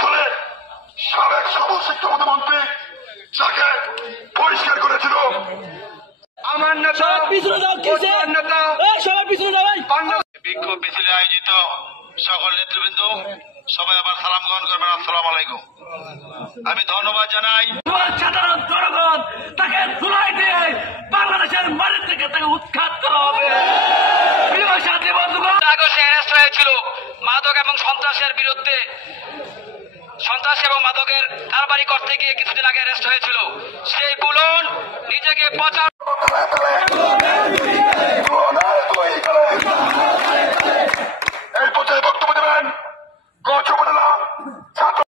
সালে সাবেক সবল শিক্ষা প্রতিমন্ত্রী যাকে বহিষ্কার করেছিল বিক্ষোভ মিছিলে আয়োজিত সকল নেতৃবৃন্দ সবাই আবার সালাম গ্রহণ করবেন। আসসালামু আলাইকুম। আমি ধন্যবাদ জানাই সাধারণ জনগণ তাকে ধুলাই দিয়ে বাংলাদেশের মাটির থেকে তাকে উৎখাত করা হবে। আগস্টে অ্যারেস্ট হয়েছিল মাদক এবং সন্ত্রাসের বিরুদ্ধে, সন্ত্রাস এবং মাদকের কারবারি করতে গিয়ে কিছুদিন আগে অ্যারেস্ট হয়েছিল। সেই বুলন নিজেকে